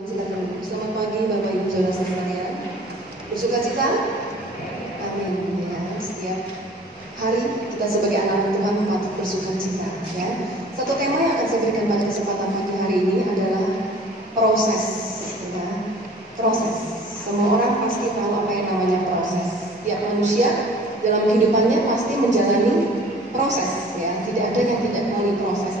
Silakan. Selamat pagi Bapak Ibu Saudara sekalian. Bersukacita? Amin. Ya, setiap hari kita sebagai anak Tuhan patut bersukacita. Ya. Satu tema yang akan saya berikan pada kesempatan pagi hari ini adalah proses. Ya. Proses. Semua orang pasti tahu apa yang namanya proses. Tiap manusia dalam kehidupannya pasti menjalani proses. Ya. Tidak ada yang tidak melalui proses.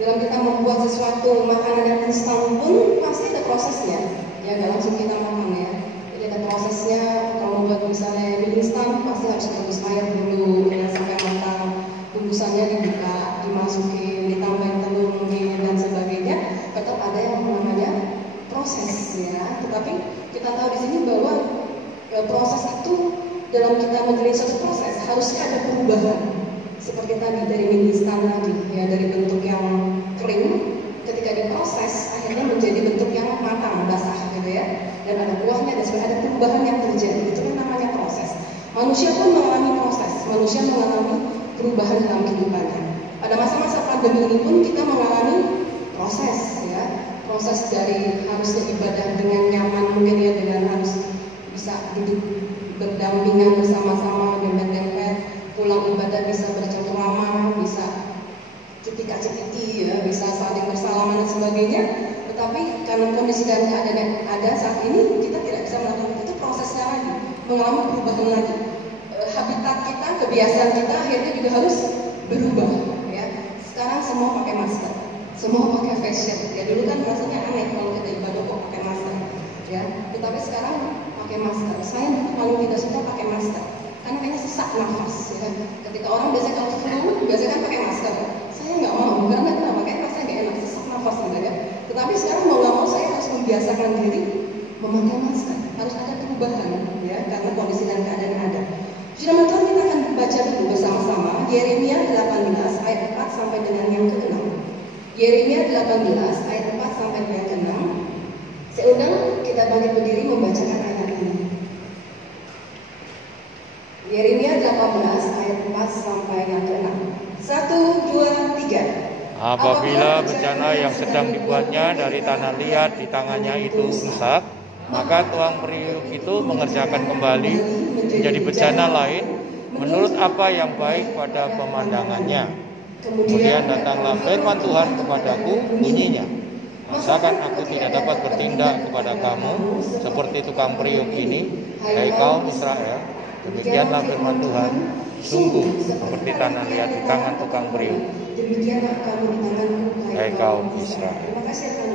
Dalam kita membuat sesuatu makanan yang instan pun pasti ada prosesnya, ya nggak langsung kita makan ya. Jadi ada prosesnya. Kalau membuat misalnya mie instan pasti harus rebus air dulu ya, sampai matang, bungkusannya dibuka, dimasukin, ditambahin telur mungkin dan sebagainya. Tetap ada yang namanya proses ya. Tetapi kita tahu di sini bahwa proses itu dalam kita menjalani suatu proses harusnya ada perubahan. Seperti tadi dari mie instan tadi ya, dari bentuk yang kering ketika diproses akhirnya menjadi bentuk yang matang, basah gitu ya, dan ada buahnya dan sebagainya, ada perubahan yang terjadi. Itu yang namanya proses. Manusia pun mengalami proses, manusia mengalami perubahan dalam kehidupannya. Pada masa-masa pandemi ini pun kita mengalami proses ya, proses dari harusnya ibadah dengan nyaman mungkin ya, dengan harus bisa duduk berdampingan bersama-sama dempet-dempet, pulang ibadah bisa bercengkrama, bisa citika-citiki ya, bisa saling bersalaman dan sebagainya. Tetapi karena kondisi dan keadaan yang ada saat ini, kita tidak bisa melakukan itu, prosesnya lagi, mengalami perubahan lagi. Habitat kita, kebiasaan kita akhirnya juga harus berubah ya. Sekarang semua pakai masker, semua pakai face shield. Ya dulu kan rasanya aneh kalau kita ibadah kok pakai masker ya. Tetapi sekarang pakai masker. Saya dulu paling tidak suka pakai masker karena kayaknya sesak nafas ya. Ketika orang biasanya kalau flu biasanya kan pakai masker, saya nggak mau karena kenapa? Kayak rasanya nggak enak, sesak nafas gitu ya. Tetapi sekarang mau nggak mau saya harus membiasakan diri memakai masker. Harus ada perubahan ya, karena kondisi dan keadaan yang ada. Firman Tuhan kita akan baca dulu bersama-sama Yeremia 18 ayat 4 sampai dengan yang ke-6. Yeremia 18 ayat 4 sampai dengan yang ke-6. Saya undang kita bangkit berdiri membacakan ayat ini. Yeremia 18 ayat 4 sampai yang ke-6. 1, 2, 3. Apabila bencana yang sedang dibuatnya dari tanah liat di tangannya itu rusak, maka tuang periuk itu mengerjakan kembali menjadi bencana lain menurut apa yang baik pada pemandangannya. Kemudian datanglah firman Tuhan kepadaku, bunyinya, masakan aku tidak dapat bertindak kepada kamu seperti tukang periuk ini, hai kaum Israel? Demikianlah firman Tuhan, sungguh seperti tanah liat di tangan tukang periuk, demikianlah kamu di tanganku, hai kaum Israel. Terima kasih Tuhan.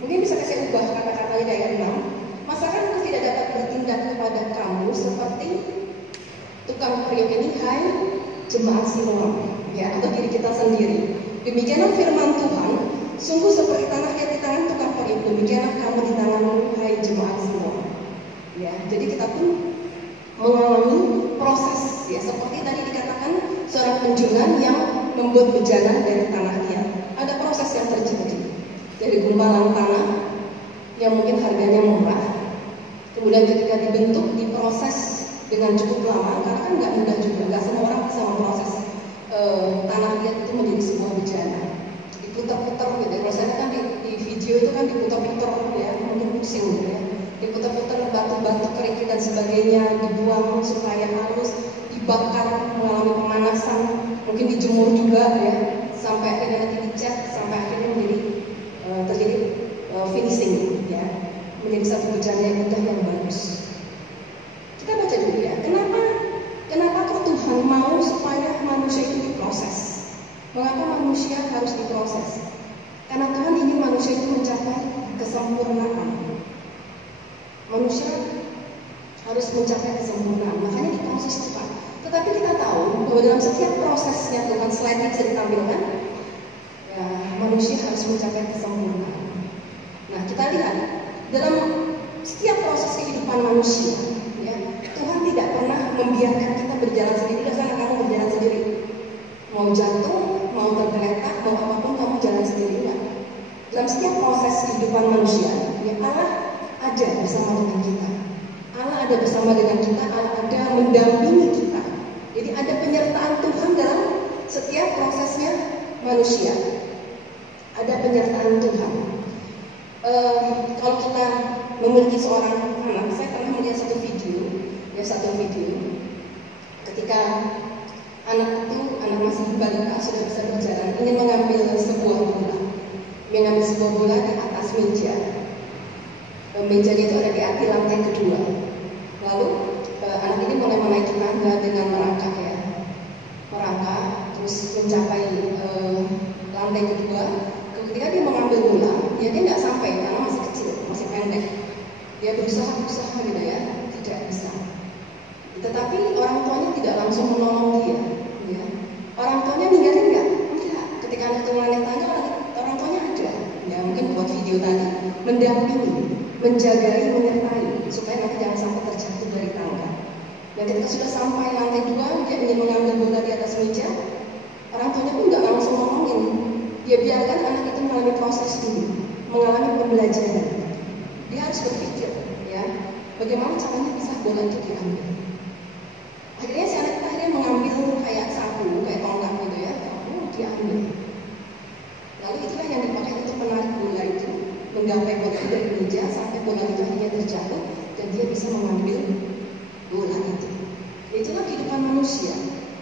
Mungkin bisa saya ubah kata-katanya dari ayat 6. Masakan aku tidak dapat bertindak kepada kamu seperti tukang periuk ini, hai jemaat Siloam ya, atau diri kita sendiri. Demikianlah firman Tuhan, sungguh seperti tanah liat di tangan tukang periuk, demikianlah kamu di tanganmu, hai jemaat Siloam ya. Jadi kita pun mengalami proses ya, seperti tadi dikatakan seorang penjual yang membuat bejana dari tanah liat. Ada proses yang terjadi dari gumpalan tanah yang mungkin harganya murah, kemudian ketika dibentuk, diproses dengan cukup lama, karena kan nggak mudah juga, nggak semua orang bisa memproses tanah liat itu menjadi sebuah bejana. Diputar-putar gitu ya. Kalau saya kan di video itu kan diputar-putar ya, mungkin pusing gitu ya. Diputar-putar batu-batu kering dan sebagainya, dibuang supaya halus, dibakar mengalami pemanasan, mungkin dijemur juga ya, sampai akhirnya nanti dicat, sampai akhirnya menjadi terjadi finishing ya, menjadi satu bejana yang indah yang bagus. Kita baca dulu ya, kenapa kok Tuhan mau supaya manusia itu diproses? Mengapa manusia harus diproses? Karena Tuhan ingin manusia itu mencapai kesempurnaan. Manusia harus mencapai kesempurnaan, makanya diproses Tuhan. Tetapi kita tahu bahwa dalam setiap prosesnya Tuhan, selain yang bisa ditampilkan ya, manusia harus mencapai kesempurnaan. Nah, kita lihat dalam setiap proses kehidupan manusia ya, Tuhan tidak pernah membiarkan kita berjalan sendiri. Tidak sana kamu berjalan sendiri, mau jatuh, mau tergeletak, mau apapun kamu jalan sendiri. Enggak. Dalam setiap proses kehidupan manusia ya, Allah ada bersama dengan kita. Allah ada bersama dengan kita, Allah ada mendampingi kita. Jadi ada penyertaan Tuhan dalam setiap prosesnya manusia. Ada penyertaan Tuhan. Kalau kita memiliki seorang anak, saya pernah melihat satu video ketika anak masih balita sudah bisa berjalan, ingin mengambil sebuah bola di atas meja. Mejanya itu ada di lantai kedua. Lalu anak ini mulai menaiki tangga dengan merangkak, terus mencapai lantai kedua. Ketika dia mengambil bola, dia nggak sampai karena masih kecil, masih pendek. Dia berusaha gitu ya, tidak bisa. Tetapi orang tuanya tidak langsung menolong dia. Ya. Orang tuanya ninggalin nggak? Enggak. Ketika anak itu naik tangga, orang tuanya ada. Ya mungkin buat video tadi, mendampingi, menjagai, menyertai supaya nanti jangan sampai terjatuh dari tangga. Dan ketika sudah sampai lantai 2, dia ingin mengambil bola di atas meja. Orang tuanya pun nggak langsung ngomongin. Dia biarkan anak itu mengalami proses dulu, mengalami pembelajaran. Dia harus berpikir, ya, bagaimana caranya bisa bola itu diambil. Akhirnya si anak akhirnya mengambil kayak sapu, kayak tongkat gitu ya, diambil. Lalu itulah yang dipakai untuk menarik bola itu, menggapai bola itu dari meja sampai bola itu akhirnya terjatuh dan dia bisa mengambil bola itu. Itulah kehidupan manusia.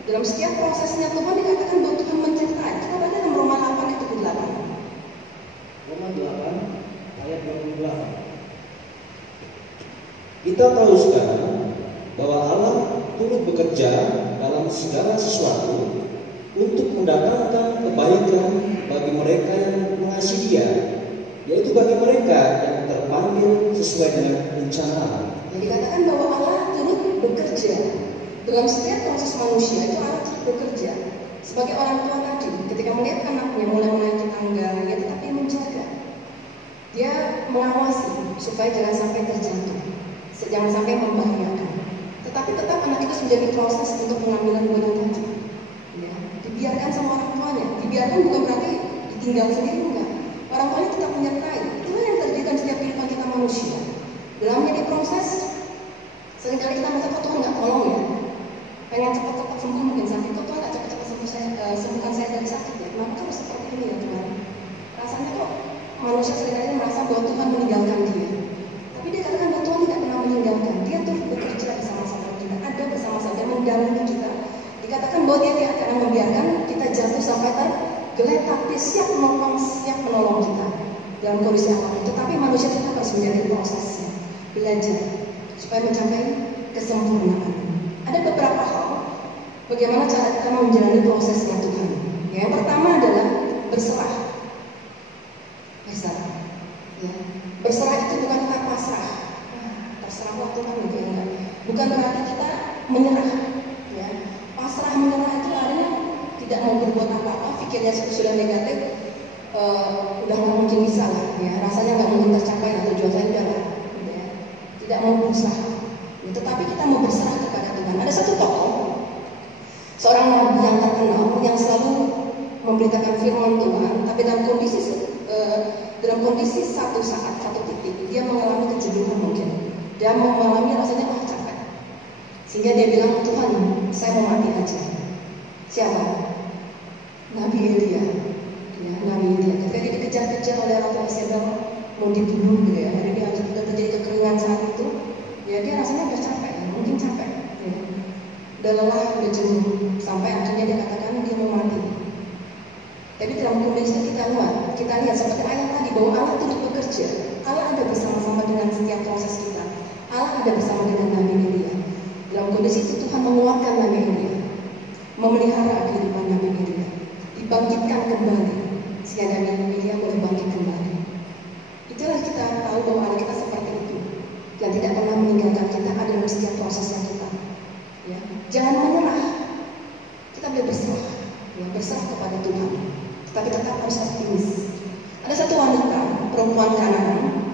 Dalam setiap prosesnya Tuhan dikatakan bahwa Tuhan menyertai. Kita baca dalam Roma 8 ayat 28. Roma 8 ayat 28. Kita tahu sekarang bahwa Allah turut bekerja dalam segala sesuatu untuk mendatangkan kebaikan bagi mereka yang mengasihi Dia, yaitu bagi mereka yang terpanggil sesuai dengan rencana. Jadi dikatakan bahwa Allah turut bekerja dalam setiap proses manusia. Itu Allah turut bekerja sebagai orang tua tadi. Ketika melihat anaknya mulai menaiki tangga, dia tetapi menjaga, dia mengawasi supaya jangan sampai terjatuh, jangan sampai membahayakan. Tetapi tetap anak itu menjadi proses untuk pengambilan bola tadi. Ya, dibiarkan sama orang tuanya. Dibiarkan bukan berarti ditinggal sendiri, enggak. Orang tuanya tetap menyertai. Itulah yang terjadi dalam setiap kehidupan kita manusia. Dalam menjadi proses, seringkali kita merasa kok Tuhan nggak tolong ya. Pengen cepat-cepat sembuh mungkin sakit. Kok Tuhan nggak cepat-cepat sembuhkan saya dari sakit ya. Kenapa harus seperti ini ya Tuhan? Rasanya kok manusia seringkali merasa bahwa Tuhan meninggalkan dia. Tapi dia katakan bahwa Tuhan tidak pernah meninggalkan. Dia turut bekerja bersama-sama kita, ada bersama-sama, dia mendampingi kita. Dikatakan bahwa dia tidak akan membiarkan kita jatuh sampai tergeletak. Dia siap menolong kita dalam kondisi apapun. Tetapi manusia kita harus menjadi prosesnya, belajar supaya mencapai kesempurnaan. Ada beberapa hal bagaimana cara kita menjalani prosesnya Tuhan. Yang pertama adalah berserah. Ya. Berserah itu bukan kita pasrah. Terserah waktu Tuhan gitu ya. Bukan berarti kita menyerah. Ya. Pasrah menyerah itu artinya tidak mau berbuat apa-apa, pikirnya sudah negatif, udah nggak mungkin bisa lah. Ya. Rasanya nggak mungkin tercapai atau tujuan saya udah lah. Ya. Tidak mau berusaha. Ya. Tetapi kita mau berserah kepada Tuhan. Ada satu tokoh, seorang nabi yang terkenal yang selalu memberitakan firman Tuhan, tapi dalam kondisi satu saat, satu titik, dia mengalami kejenuhan mungkin, dia mengalami rasanya capek, sehingga dia bilang, Tuhan, saya mau mati aja. Siapa? Nabi Elia. Ya, Nabi Elia. Ketika dia dikejar-kejar oleh Ratu Isabel, mau dibunuh, gitu ya, jadi dia sudah terjadi kekeringan saat itu, ya dia rasanya udah capek, mungkin capek, ya. Udah lelah, udah jenuh, sampai akhirnya dia katakan dia mau mati. Tapi dalam kondisi kita lihat seperti ayat tadi bahwa Allah turut bekerja. Allah ada bersama-sama dengan setiap proses kita. Allah ada bersama dengan Nabi Elia. Dalam kondisi itu Tuhan menguatkan Nabi Elia, memelihara kehidupan Nabi Elia, dibangkitkan kembali sehingga Nabi Elia boleh bangkit kembali. Itulah kita tahu bahwa Allah kita seperti itu, yang tidak pernah meninggalkan kita ada dalam setiap prosesnya kita. Ya. Jangan menyerah. Kita boleh berserah, ya, berserah kepada Tuhan. Tapi tetap harus optimis. Ada satu wanita, perempuan Kanaan,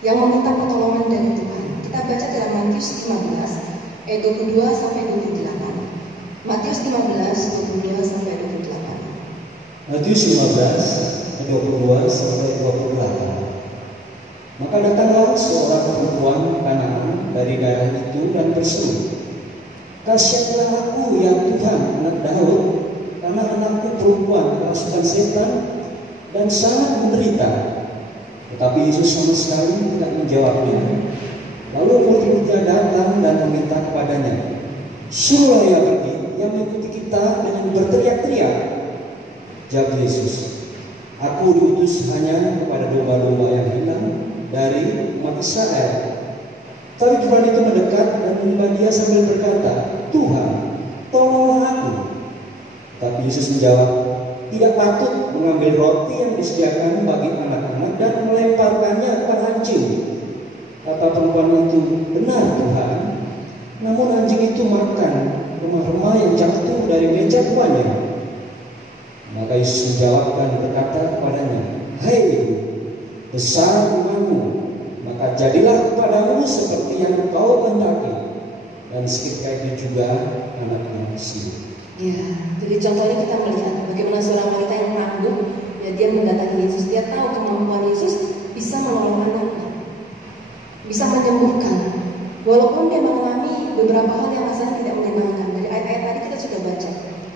yang meminta pertolongan dari Tuhan. Kita baca dalam Matius 15 ayat 22 sampai 28. Matius 15 22 sampai 28. Matius 15 ayat 22 sampai 28. Maka datanglah seorang perempuan Kanaan dari daerah itu dan berseru, "Kasihanlah aku ya Tuhan, anak Daud, karena anakku perempuan kerasukan setan dan sangat menderita." Tetapi Yesus sama sekali tidak menjawabnya. Lalu murid-muridnya datang dan meminta kepadanya, "Suruhlah ia pergi, yang mengikuti kita dengan berteriak-teriak." Jawab Yesus, "Aku diutus hanya kepada domba-domba yang hilang dari umat Israel." Tapi Tuhan itu mendekat dan menyembah dia sambil berkata, "Tuhan, tolonglah aku." Tapi Yesus menjawab, "Tidak patut mengambil roti yang disediakan bagi anak-anak dan melemparkannya kepada anjing." Kata perempuan itu, "Benar Tuhan." Namun anjing itu makan remah-remah yang jatuh dari meja tuannya. Maka Yesus menjawab dan berkata kepadanya, "Hai, besar imanmu, maka jadilah kepadamu seperti yang kau kehendaki." Dan seketika itu juga anak-anak Yesus. Ya, jadi contohnya kita melihat bagaimana seorang wanita yang tangguh, ya dia mendatangi Yesus. Dia tahu kemampuan Yesus bisa menolong anaknya, bisa menyembuhkan, walaupun dia mengalami beberapa hal yang rasanya tidak menyenangkan. Dari ayat-ayat tadi kita sudah baca,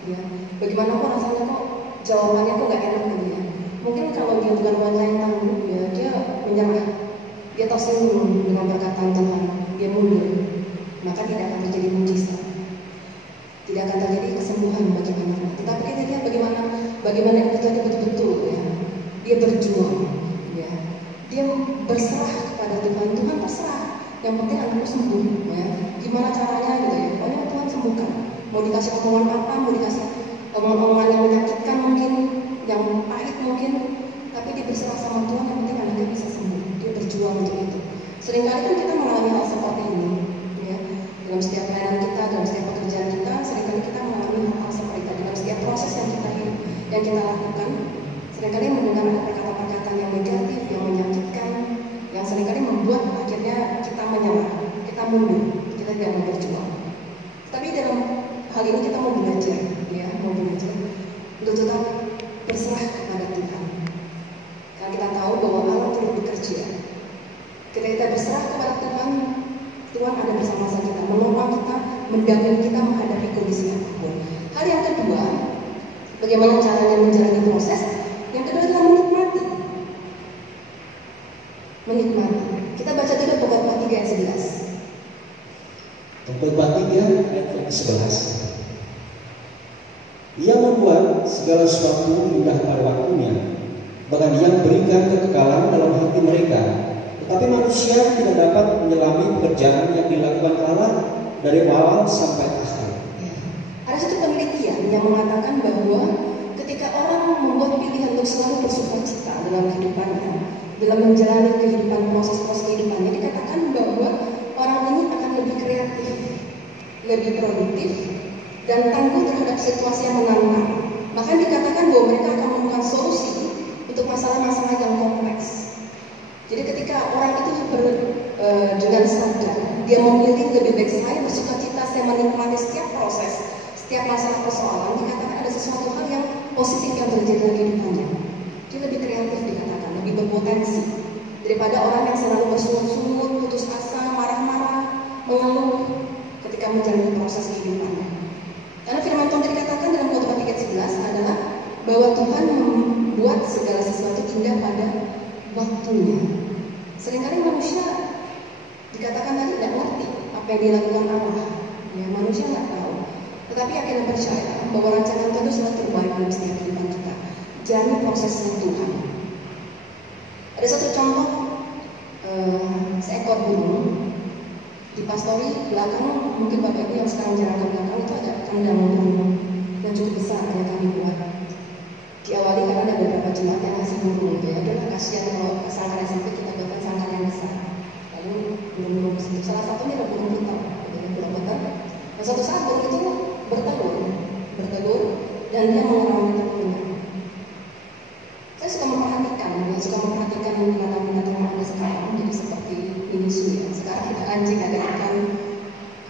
ya, bagaimana kok rasanya kok jawabannya kok gak enak gitu ya. Mungkin kalau dia bukan wanita yang tangguh, ya dia menyerah, dia tersinggung dengan perkataan Tuhan, dia mundur, maka tidak akan terjadi mujizat, tidak akan terjadi kesembuhan bagi anaknya. Tetapi kita lihat bagaimana itu tadi betul-betul ya, dia berjuang, ya, dia berserah kepada Tuhan. Tuhan terserah, yang penting anakku sembuh, ya. Gimana caranya gitu ya, pokoknya Tuhan sembuhkan. Mau dikasih omongan apa, mau dikasih omongan yang menyakitkan mungkin, yang pahit mungkin, tapi dia berserah sama Tuhan, yang penting anaknya bisa sembuh. Dia berjuang untuk itu. Seringkali kan kita mengalami hal seperti ini, ya. Dalam setiap pelayanan kita, dalam setiap pekerjaan kita, seringkali kita mengalami hal seperti itu. Dalam setiap proses yang kita lakukan, seringkali mendengar perkataan-perkataan yang negatif, yang menyakitkan, yang seringkali membuat akhirnya kita menyerah, kita mundur, kita tidak mau berjuang. Tapi dalam hal ini kita mau belajar, ya, mau belajar untuk tetap berserah kepada Tuhan. Karena kita tahu bahwa Allah terus bekerja. Ketika kita berserah kepada Tuhan, Tuhan ada bersama-sama kita, menolong kita, mendampingi kita menghadapi kondisi apapun. Hal yang kedua, bagaimana caranya menjalani proses? Yang kedua adalah menikmati. Kita baca dulu Pengkhotbah 3 ayat 11. Pengkhotbah 3 ayat 11. Ia membuat segala sesuatu indah pada waktunya, bahkan Ia memberikan kekekalan dalam hati mereka. Tetapi manusia tidak dapat menyelami pekerjaan yang dilakukan Allah dari awal sampai akhir. Ya. Ada satu penelitian yang mengatakan bahwa ketika orang membuat pilihan untuk selalu bersukacita dalam kehidupannya, dalam menjalani kehidupan, proses-proses kehidupannya, dikatakan bahwa orang ini akan lebih kreatif, lebih produktif, dan tangguh terhadap situasi yang menantang. Bahkan dikatakan bahwa mereka akan menemukan solusi untuk masalah-masalah yang kompleks. Jadi ketika orang itu dengan sadar, dia memilih lebih baik saya bersukacita, saya menikmati setiap proses, setiap masalah persoalan, dikatakan ada sesuatu hal yang positif yang terjadi dalam kehidupannya. Dia lebih kreatif dikatakan, lebih berpotensi daripada orang yang selalu bersungut-sungut, putus asa, marah-marah, mengeluh ketika menjalani proses kehidupannya. Karena firman Tuhan dikatakan dalam Pengkhotbah 3:11 adalah bahwa Tuhan membuat segala sesuatu indah pada waktunya. Seringkali manusia dikatakan tadi tidak ngerti apa yang dilakukan Allah. Ya, manusia nggak tahu. Tetapi akhirnya percaya bahwa rancangan Tuhan itu selalu terbaik dalam setiap kehidupan kita. Jalani prosesnya Tuhan. Ada satu contoh, seekor burung di pastori belakang, mungkin bapak ibu yang sekarang jarak ke belakang itu ada kandang burung yang cukup besar yang kami buat. Diawali karena ada beberapa jemaat yang ngasih burung, ya udah kasihan kalau sangkarnya sampai kita buatkan sangkar yang besar. Lalu burung-burung kecil, salah satunya ada burung putar, burung putar. Dan suatu saat burung itu bertelur dan dia mengalami telurnya. Saya suka memperhatikan binatang-binatang yang ada sekarang, jadi seperti minisu ya. Sekarang ada anjing, ada ikan,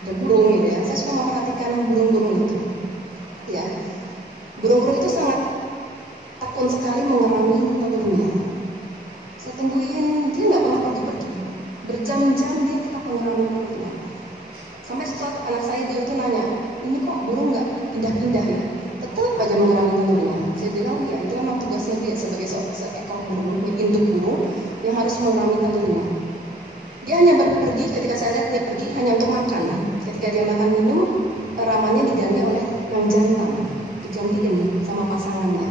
ada burung gitu ya. Saya suka memperhatikan burung-burung itu. Ya, burung-burung itu sangat takut sekali mengalami telurnya. Saya tungguin, dia nggak pernah pergi-pergi. Berjam-jam dia tetap mengalami telurnya. Sampai suatu anak saya dia itu nanya, ini kok burung nggak pindah-pindah ya? Tetap aja mengalami telurnya. Saya bilang ya itu memang tugasnya dia sebagai seekor burung, induk burung yang mengurangi tentunya. Dia hanya pergi ketika saya lihat dia pergi hanya untuk makan. Ketika dia makan minum, ramanya diganti oleh yang jantan, digantiin sama pasangannya.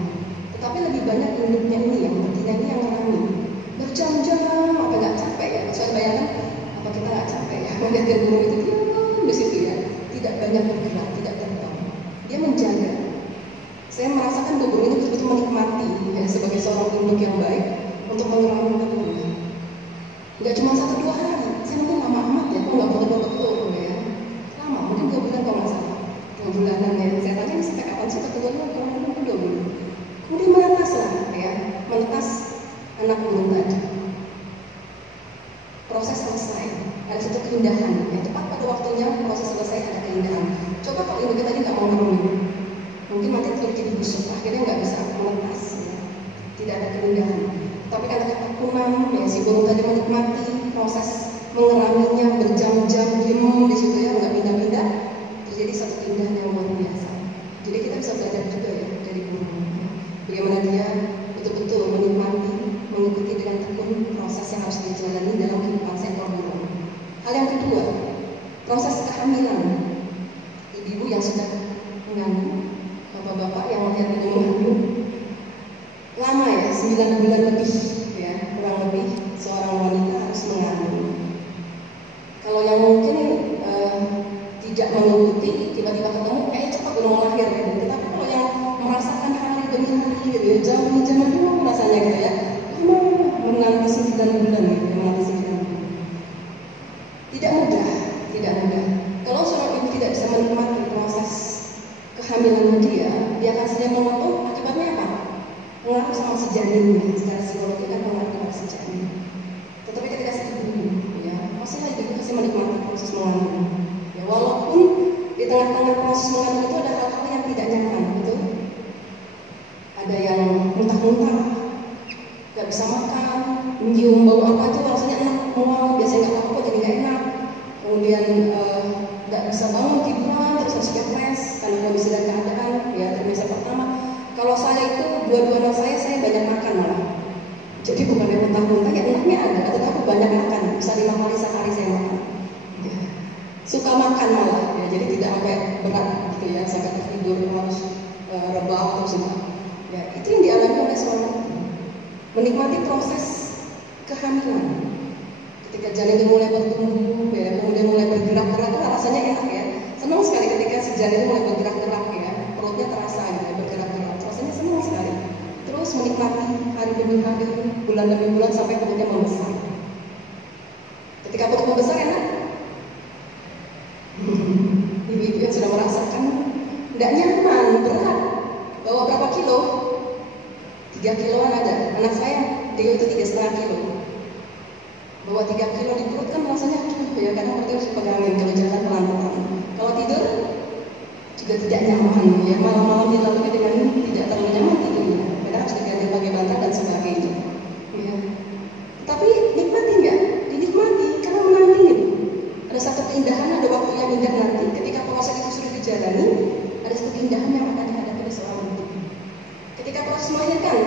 Tetapi lebih banyak induknya ini yang betina ini yang ngerami berjam-jam, apa nggak capek ya? Soalnya bayangkan apa kita nggak capek ya? Melihat burung itu diam di situ ya, tidak banyak bergerak, tidak terbang. Dia menjaga. Saya merasakan burung itu betul-betul menikmati ya, sebagai seorang induk yang baik untuk mengerami telurnya. Nggak cuma 1-2 hari, saya mungkin lama amat ya, kok nggak boleh bawa telur ya? Lama, mungkin 2 bulan kalau nggak salah, 2 bulanan ya. Saya tanya ini sampai kapan sih telurnya? Kalau mungkin 2 bulan. Kemudian menetas lah ya, menetas anak burung tadi. Proses selesai, ada satu keindahan. Ya, tepat pada waktunya proses selesai ada keindahan. Coba kalau induknya tadi nggak mau ngerumi, mungkin nanti telur jadi busuk, akhirnya nggak bisa menetas ya. Tidak ada keindahan. Tapi karena ketekunan ya, si burung tadi menikmati proses mengeraminya berjam-jam diem di situ ya, nggak pindah-pindah, terjadi satu keindahan yang luar biasa. Jadi kita bisa belajar juga ya dari burung ya. Bagaimana dia betul-betul menikmati, mengikuti dengan tekun proses yang harus dijalani dalam kehidupan seekor burung. Hal yang kedua, proses kehamilan. Ibu-ibu yang sudah mengandung, bapak-bapak yang melihat ibu mengandung, lama ya, 9 bulan lebih ya, kurang lebih seorang wanita harus mengandung. Kalau yang mungkin tidak mengikuti, tiba-tiba ketemu, cepat udah mau lahir ya. Tetapi kalau yang merasakan hari demi hari gitu ya, zaman dulu rasanya gitu ya, menanti 9 bulan gitu, menanti 9 bulan. Tidak mudah, tidak mudah. Kalau seorang ibu tidak bisa menikmati proses kehamilan dia akan sering mengeluh. Akibatnya apa? Mengaruh sama si janinnya, secara psikologi kan mengaruh sama si janin. Tetapi ketika si ibu ya, pastilah ibu kasih menikmati proses mengandung. Ya, walaupun di tengah-tengah proses mengandung itu ada hal-hal yang tidak nyaman, gitu. Ada yang muntah-muntah, nggak bisa makan, mencium bau apa itu rasanya enak, mual, biasanya nggak apa-apa jadi nggak enak. Kemudian nggak bisa bangun tiduran, terus harus bed rest karena kondisi dan keadaan ya trimester pertama. Kalau saya itu dua-dua anak saya banyak makan malah. Jadi bukan yang muntah-muntah, ya enaknya ada, tetapi banyak makan, bisa 5 kali sehari saya makan. Ya. Suka makan malah, ya, jadi tidak sampai berat gitu ya, sampai tertidur harus rebah terus enggak. Ya, itu yang dialami oleh seorang ibu. Menikmati proses kehamilan. Ketika janin itu mulai bertumbuh, ya, kemudian mulai bergerak-gerak, rasanya enak ya. Senang sekali ketika si janin mulai bergerak-gerak ya, perutnya terasa ya, bergerak-gerak. Rasanya senang sekali. Terus menikmati hari demi hari, bulan demi bulan sampai perutnya membesar. Ketika perut membesar enak. Ibu-ibu yang sudah merasakan tidak nyaman, berat. Bawa berapa kilo? 3 kiloan ada. Anak saya dia itu 3,5 kilo. Bawa 3 kilo di perut kan rasanya ya, kadang perutnya harus dipegangin kalau jalan pelan-pelan. Kalau tidur juga tidak nyaman ya, malam-malam dilalui dengan tidak terlalu nyaman tidurnya. Kadang harus diganti pakai bantal dan sebagainya. Ya. Tapi nikmati nggak? Dinikmati karena menanti itu. Ada satu keindahan, ada waktu yang indah nanti. Ketika proses itu sudah dijalani, ada satu keindahan yang akan dihadapi oleh seorang ibu. Ketika proses melahirkan,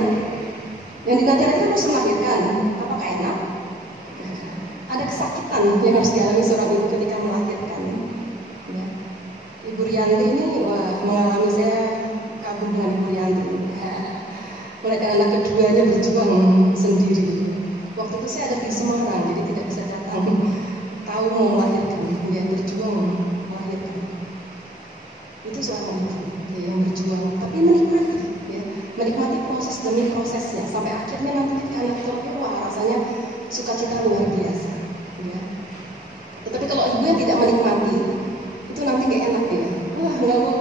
yang dinanti-nanti harus melahirkan, apakah enak? Ada kesakitan yang harus dialami seorang ibu ketika melahirkan. Ya. Ibu Rianti ini mengalami, saya kagum dengan Ibu Rianti. Ya. Mereka anak keduanya berjuang sendiri. Waktu itu saya ada di Semarang, jadi tidak bisa datang. Tahu mau melahirkan, ya, berjuang melahirkan. Itu seorang ibu ya, yang berjuang, tapi menikmati, ya, menikmati proses demi prosesnya sampai akhirnya nanti ketika anak itu keluar rasanya sukacita luar biasa. Ya. Tetapi kalau ibu yang tidak menikmati, itu nanti gak enak ya. Wah, nggak mau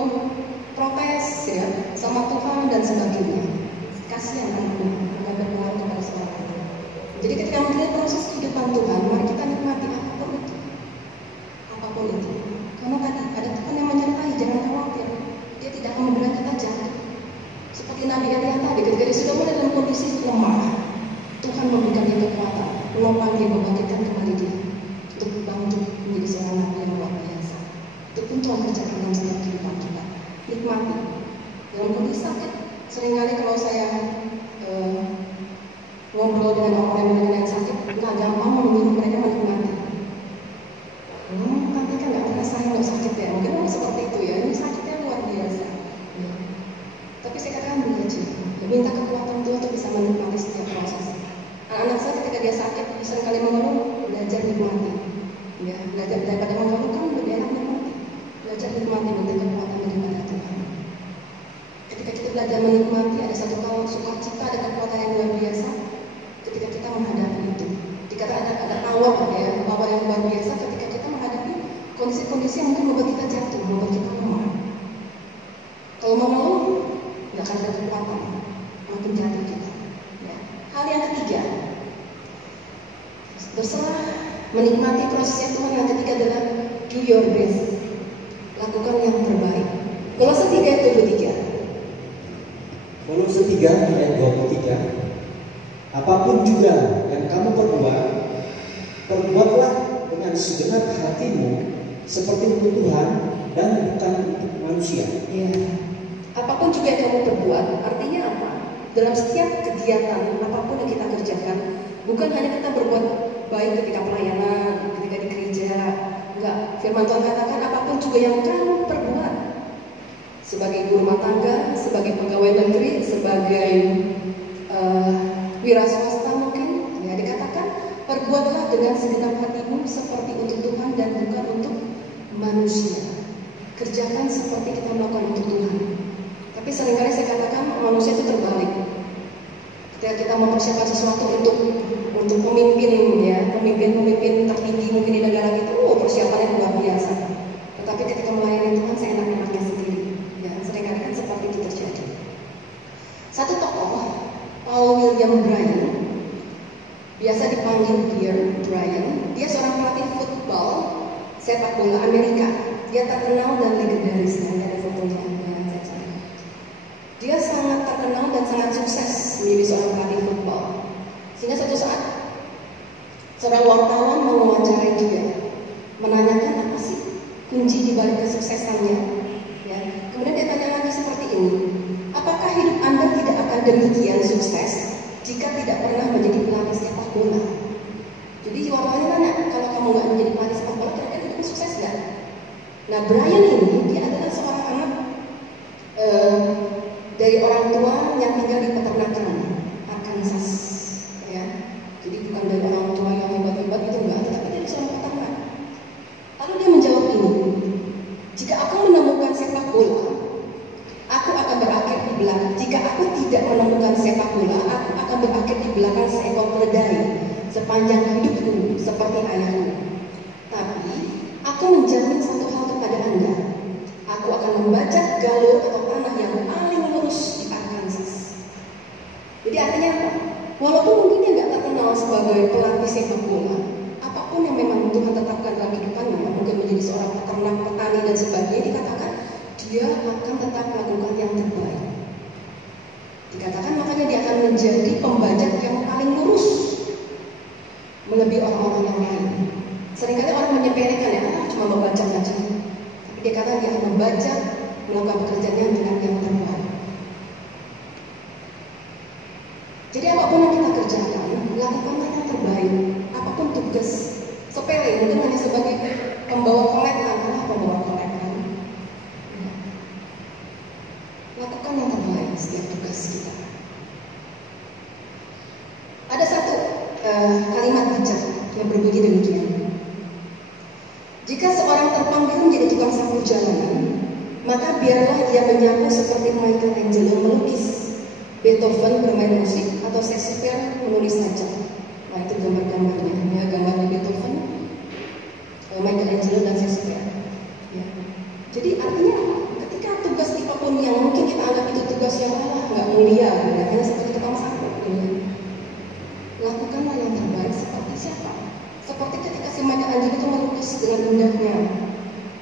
protes ya sama Tuhan dan sebagainya. Kasihan anaknya, akan berpengaruh kepada seorang itu. Jadi ketika melihat proses kehidupan Tuhan, mari kita nikmati apapun itu. Apapun itu. Karena tadi ada Tuhan yang menyertai, jangan khawatir. Dia tidak akan memberikan kita jatuh. Seperti Nabi Elia tadi, ketika dia sudah mulai dalam kondisi lemah, Tuhan memberikan dia kekuatan, menopang dia, membangkitkan kembali dia untuk bangkit menjadi seorang nabi yang luar biasa. Itu pun Tuhan kerjakan dalam setiap kehidupan kita. Nikmati. Dalam kondisi sakit, seringkali kalau saya ngobrol dengan orang yang sakit, kita gampang menyuruh mereka menikmati. Tapi kan nggak ngerasain nggak sakit ya, mungkin orang seperti itu ya, ini sakitnya luar biasa. Ya. Tapi saya katakan belajar, minta kekuatan Tuhan untuk bisa menikmati setiap proses. Anak-anak saya ketika dia sakit, seringkali mengeluh, belajar nikmati. Ya, belajar daripada mengeluh kan lebih enak nikmati. Belajar nikmati, minta kekuatan daripada Tuhan. Ketika kita belajar menikmati, ada satu hal sukacita, ada kekuatan yang luar biasa. Ketika kita menghadapi itu, dikatakan ada power ya, power yang luar biasa ketika kita menghadapi kondisi-kondisi yang mungkin membuat kita jatuh, membuat kita lemah. Kalau mengeluh, nggak akan ada kekuatan, makin jatuh kita. Ya. Hal yang ketiga, berserah menikmati prosesnya Tuhan. Yang ketiga adalah do your best, lakukan yang terbaik. Kolose 3 ayat 23. Kolose 3 ayat 23. Apapun juga yang kamu perbuat, perbuatlah dengan segenap hatimu seperti untuk Tuhan dan bukan untuk manusia. Ya. Apapun juga yang kamu perbuat, artinya apa? Dalam setiap kegiatan apapun yang kita kerjakan, bukan hanya kita berbuat baik ketika pelayanan, ketika di gereja. Enggak, firman Tuhan katakan apapun juga yang kamu perbuat, sebagai ibu rumah tangga, sebagai pegawai negeri, sebagai wira swasta mungkin, ya dikatakan perbuatlah dengan segenap hatimu seperti untuk Tuhan dan bukan untuk manusia. Kerjakan seperti kita melakukan untuk Tuhan. Tapi seringkali saya katakan manusia itu terbalik. Ketika kita mempersiapkan sesuatu untuk pemimpin ya, pemimpin tertinggi mungkin di negara kita, persiapannya luar biasa. Tetapi ketika melayani Tuhan, saya enak-enaknya sendiri. Ya, seringkali kan seperti itu terjadi. Satu tokoh, Paul William Bryan, biasa dipanggil Dear Bryan. Dia seorang pelatih football sepak bola Amerika. Dia terkenal dan legendaris. Nanti ada fotonya. Dia sangat terkenal dan sangat sukses menjadi seorang pelatih football. Sehingga suatu saat seorang wartawan mewawancarai dia, menanyakan apa sih kunci di balik kesuksesannya. Ya. Kemudian dia tanya lagi seperti ini. Apakah hidup Anda tidak akan demikian sukses jika tidak pernah menjadi pelatih sepak bola? Jadi wartawannya tanya, kalau kamu nggak menjadi pelatih sepak bola, kira-kira hidupmu sukses nggak? Nah, Bryan ini dia adalah seorang anak dari orang tua yang tinggal di peternakan Arkansas, ya. Jadi bukan dari orang tua yang hebat-hebat itu enggak, tetapi dia seorang peternak. Lalu dia menjawab ini, jika aku menemukan sepak bola, aku akan berakhir di belakang. Jika aku tidak menemukan sepak bola, aku akan berakhir di belakang seekor keledai sepanjang hidupku seperti ayahku. Tapi aku menjamin satu hal kepada Anda. Aku akan membajak galur atau tanah yang paling lurus di Arkansas. Jadi artinya apa? Walaupun mungkin dia nggak terkenal sebagai pelatih sepak bola, apapun yang memang Tuhan tetapkan dalam kehidupannya, mungkin menjadi seorang peternak, petani dan sebagainya, dikatakan dia akan tetap melakukan yang terbaik. Dikatakan makanya dia akan menjadi pembajak yang paling lurus, melebihi orang-orang yang lain. Seringkali orang menyepelekan ya, cuma membajak aja. Tapi dia kata dia akan membajak, melakukan pekerjaannya dengan yang terbaik. Jadi apapun yang kita kerjakan, lakukanlah yang terbaik. Apapun tugas sepele, mungkin hanya sebagai pembawa kolekan, pembawa kolekan. Lakukan yang terbaik setiap tugas kita. Ada satu kalimat bijak yang berbunyi demikian. Jika seorang terpanggil menjadi tukang sapu jalanan, maka biarlah ia menyapu seperti Michelangelo melukis, Beethoven bermain musik, atau Shakespeare menulis saja. Nah itu gambar-gambarnya, ya, gambarnya Beethoven, Michelangelo dan Shakespeare. Ya. Jadi artinya apa? Ketika tugas apapun yang mungkin kita anggap itu tugas yang nggak mulia, ya, hanya seperti tukang sapu, ya. Lakukanlah yang terbaik seperti siapa? Seperti ketika si Michelangelo itu melukis dengan indahnya,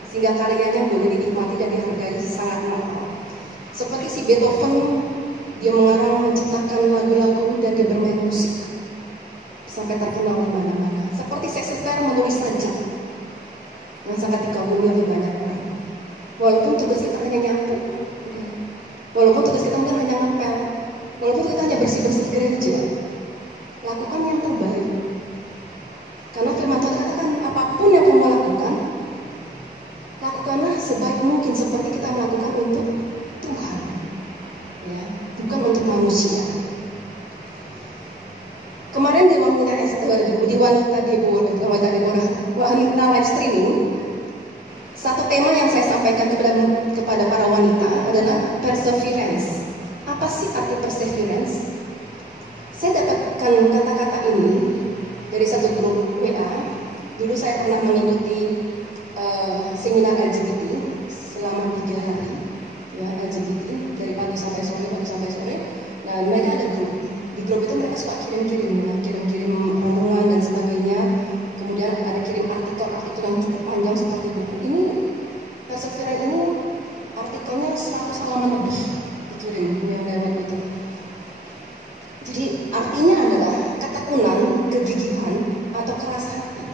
sehingga karyanya boleh dinikmati dan dihargai sangat mahal. Seperti si Beethoven, dia mengarang, menciptakan lagu-lagu dan dia bermain musik sampai terkenal di mana-mana. Seperti Shakespeare menulis sajak yang sangat dikagumi oleh banyak orang. Walaupun tugas kita hanya nyapu, walaupun tugas kita mungkin hanya ngepel, walaupun kita hanya bersih-bersih gereja, lakukan yang terbaik. lakukan seperti kita melakukan untuk Tuhan, ya, bukan untuk manusia. Kemarin di wanita live streaming, satu tema yang saya sampaikan kepada para wanita adalah perseverance. Apa sih arti perseverance? Saya dapatkan kata-kata ini dari satu grup WA. Dulu saya pernah mengikuti seminar LGBT selama 3 hari, ya, LGBT dari pagi sampai sore, Nah, mereka ada grup. Di grup itu mereka suka kirim omongan dan sebagainya. Kemudian ada kirim artikel yang cukup panjang seperti buku. Ini perseverance ini artikelnya 100 halaman lebih. Itu. Jadi artinya adalah ketekunan, kegigihan atau keras hati.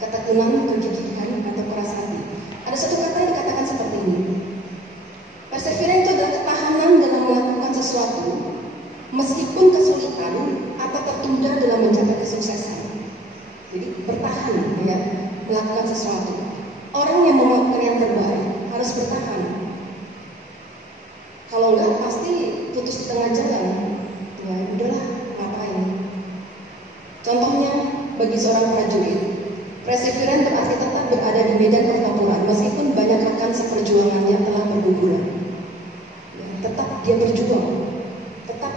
Ketekunan, kegigihan atau keras hati. Ada satu kata yang dikatakan seperti ini. Perseverance itu adalah ketahanan dalam melakukan sesuatu meskipun kesulitan atau tertunda dalam mencapai kesuksesan. Jadi bertahan, ya, melakukan sesuatu. Orang yang mau yang terbaik harus bertahan. Kalau enggak pasti putus di tengah jalan. Ya udahlah, ngapain? Contohnya bagi seorang prajurit, perseverance berarti tetap berada di medan pertempuran meskipun banyak rekan seperjuangannya telah berguguran. Ya, tetap dia berjuang, tetap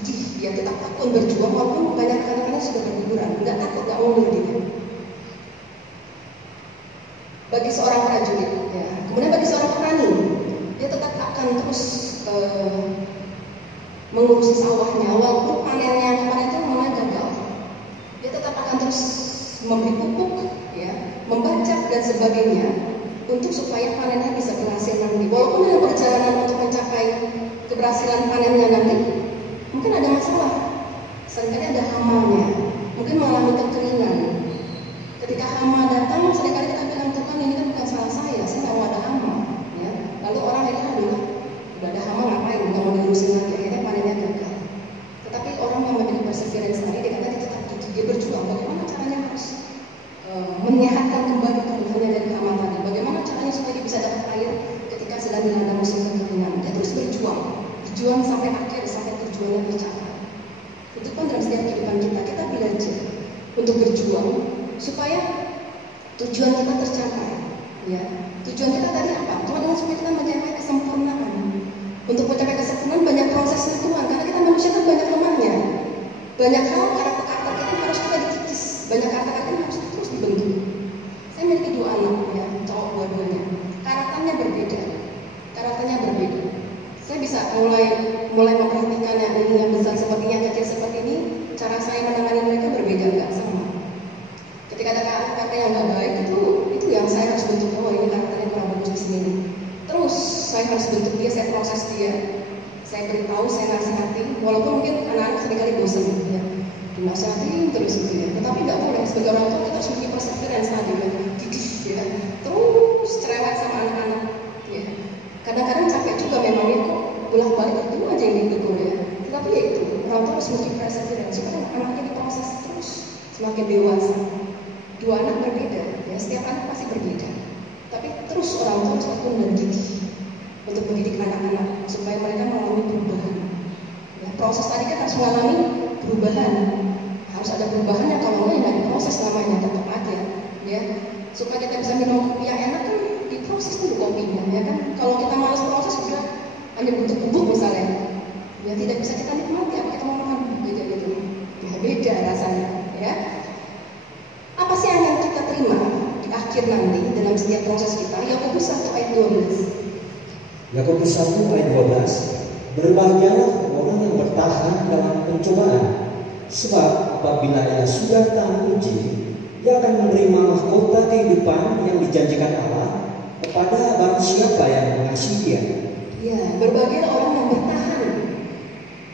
gigih, dia tetap tekun berjuang walaupun banyak rekan-rekannya sudah berguguran, nggak takut, nggak mundur dia. Bagi seorang prajurit, ya. Kemudian bagi seorang petani, dia tetap akan terus mengurusi sawahnya walaupun panennya kemarin itu mulai gagal. Dia tetap akan terus memberi pupuk, ya, membajak dan sebagainya untuk supaya panennya bisa berhasil nanti. Walaupun dalam perjalanan untuk mencapai keberhasilan panennya nanti mungkin ada masalah, seringkali ada hamanya, mungkin mengalami kekeringan. Ketika hama datang, seringkali kita bilang, Tuhan ini kan bukan salah saya nggak mau ada hama, ya. Lalu orang akhirnya adalah udah ada hama ngapain, nggak mau diurusin lagi, akhirnya panennya gagal. Tetapi orang yang memiliki perseverance tadi, dia kata dia tetap gigih, dia berjuang. Bagaimana caranya harus menyehatkan kembali tubuhnya dari hama tadi? Bagaimana caranya supaya dia bisa dapat air ketika sedang dilanda musim kekeringan? Dia terus berjuang sampai akhir, sampai tujuannya tercapai. Itu pun dalam setiap kehidupan kita belajar untuk berjuang supaya tujuan kita tercapai. Ya, tujuan kita tadi apa? Cuma dengan supaya kita mencapai kesempurnaan. Untuk mencapai kesempurnaan banyak prosesnya Tuhan, karena kita manusia kan banyak lemahnya. Banyak hal karakter kita harus kita dikikis, banyak karakter kita harus terus dibentuk. Saya memiliki 2 anak, ya, cowok dua-duanya. Karakternya berbeda. Saya bisa mulai memperhatikan yang besar seperti yang kecil seperti ini. Cara saya menangani mereka berbeda, nggak sama. Ketika ada karakter yang nggak baik itu yang saya harus bentuk. Oh, ini karakternya kurang bagus di sini. Terus saya harus bentuk dia, saya proses dia, saya beritahu, saya nasihati. Walaupun mungkin anak-anak seringkali bosan, ya, dinasihati terus gitu, ya. Tetapi nggak boleh, sebagai orang tua kita harus memiliki perseverance tadi, ya, gigih, ya, terus cerewet sama anak-anak, ya. Kadang-kadang capek juga memangnya kok bolak-balik itu aja yang ditegur, ya. Tetapi ya itu, orang tua harus memiliki perseverance supaya anaknya diproses terus semakin dewasa. 2 anak berbeda, ya, setiap anak pasti berbeda. Tapi terus orang tua harus tekun dan gigih untuk mendidik anak-anak supaya mereka mengalami perubahan. Ya, proses tadi kan harus mengalami perubahan, harus ada perubahan yang kalau nggak dari proses namanya tetap aja, ya. Supaya kita bisa minum kopi yang enak kan diproses dulu kopinya, ya kan. Kalau kita malas proses sudah hanya bentuk bubuk misalnya, ya tidak bisa kita nikmati apa kita mau makan beda gitu, ya beda rasanya, ya. Apa sih yang akan kita terima di akhir nanti dalam setiap proses kita? Yakobus 1 ayat 12. Yakobus 1 ayat 12. Berbahagialah orang yang bertahan dalam pencobaan, sebab apabila ia sudah tahan uji, ia akan menerima mahkota kehidupan yang dijanjikan Allah kepada barang siapa yang mengasihi dia. Ya, berbahagialah orang yang bertahan.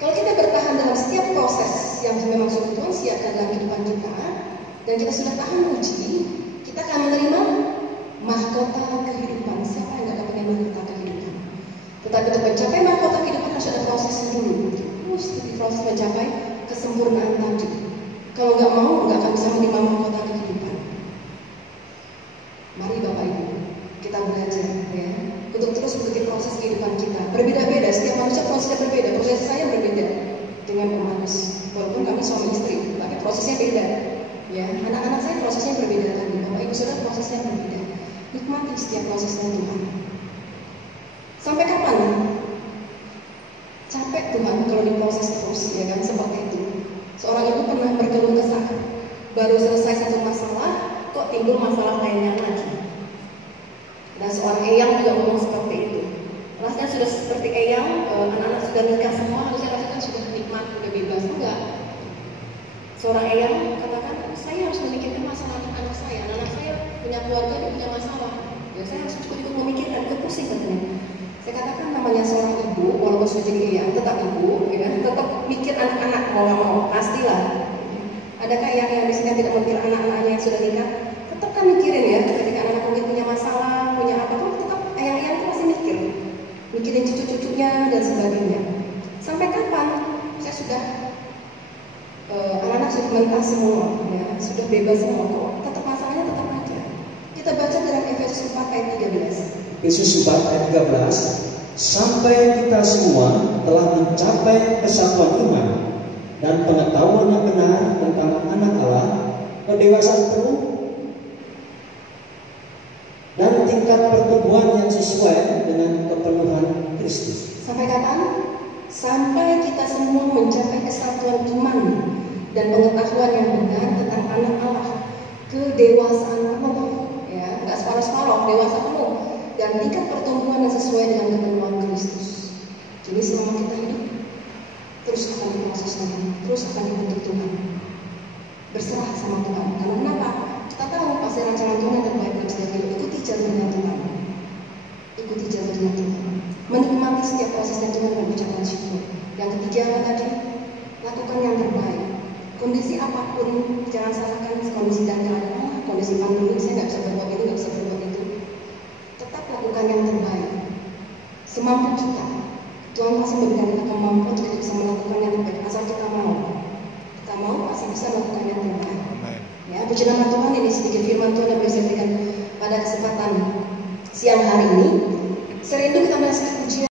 Kalau kita bertahan dalam setiap proses yang memang sudah Tuhan siapkan dalam kehidupan kita, dan kita sudah tahan uji, kita akan menerima mahkota kehidupan. Siapa yang tidak punya mahkota kehidupan? Tetapi untuk mencapai mahkota kehidupan harus ada prosesnya dulu. Terus proses mencapai kesempurnaan tadi. Kalau nggak mau, nggak akan bisa menerima mahkota kehidupan. Mari Bapak Ibu, kita suami istri, tapi prosesnya beda. Ya, anak-anak saya prosesnya berbeda lagi. Bapak Ibu Saudara prosesnya berbeda. Nikmati setiap prosesnya Tuhan. Sampai kapan? Capek Tuhan kalau diproses terus, ya kan, seperti itu. Seorang ibu pernah berkeluh kesah, baru selesai satu masalah, kok timbul masalah lainnya lagi. Dan seorang eyang juga ngomong seperti itu. Rasanya sudah seperti eyang, anak-anak sudah nikah semua, harusnya rasanya sudah nikmat, sudah bebas. Enggak. Seorang eyang katakan, saya harus memikirkan masalah anak saya. Anak saya punya keluarga, dia punya masalah. Ya saya harus cukup memikirkan, itu pusing katanya. Saya katakan namanya seorang ibu, walaupun sudah jadi eyang, tetap ibu, ya kan? Tetap mikir anak-anak, mau nggak mau, pastilah. Adakah yang di sini tidak memikir anak-anaknya yang sudah nikah? Tetap kan mikirin ya, ketika anak-anak mungkin punya masalah, punya apa pun, tetap eyang-eyang itu masih mikir. Mikirin cucu-cucunya dan sebagainya. Sampai kapan? Saya sudah anak-anak sudah mentas semua, ya, sudah bebas semua kok. Tetap masalahnya tetap ada. Kita baca dalam Efesus 4 ayat 13. Efesus 4 ayat 13, sampai kita semua telah mencapai kesatuan iman dan pengetahuan yang benar tentang anak Allah, kedewasaan penuh dan tingkat pertumbuhan yang sesuai dengan kepenuhan Kristus. Sampai kapan? Sampai kita semua mencapai kesatuan iman dan pengetahuan yang benar tentang anak Allah, kedewasaan penuh, ya, nggak separuh-separuh, dewasa penuh, dan tingkat pertumbuhan yang sesuai dengan kepenuhan Kristus. Jadi selama kita hidup, terus akan diproses Tuhan, terus akan dibentuk Tuhan. Berserah sama Tuhan. Karena kenapa? Kita tahu pasti rancangan Tuhan yang terbaik buat setiap hidup. Ikuti jalurnya Tuhan. Ikuti jalurnya Tuhan. Menikmati setiap prosesnya Tuhan dan ucapan syukur. Yang ketiga apa tadi? Lakukan yang terbaik. Kondisi apapun, jangan salahkan kondisi dan keadaan. Kondisi pandemi, saya nggak bisa berbuat ini, nggak bisa berbuat itu. Tetap lakukan yang terbaik. Semampu kita. Tuhan masih memberikan kita kemampuan untuk bisa melakukan yang terbaik. Asal kita mau. Kita mau, pasti bisa melakukan yang terbaik. Ya, puji nama Tuhan, ini sedikit firman Tuhan yang bisa diberikan pada kesempatan siang hari ini. Serindu kita menyaksikan pujian.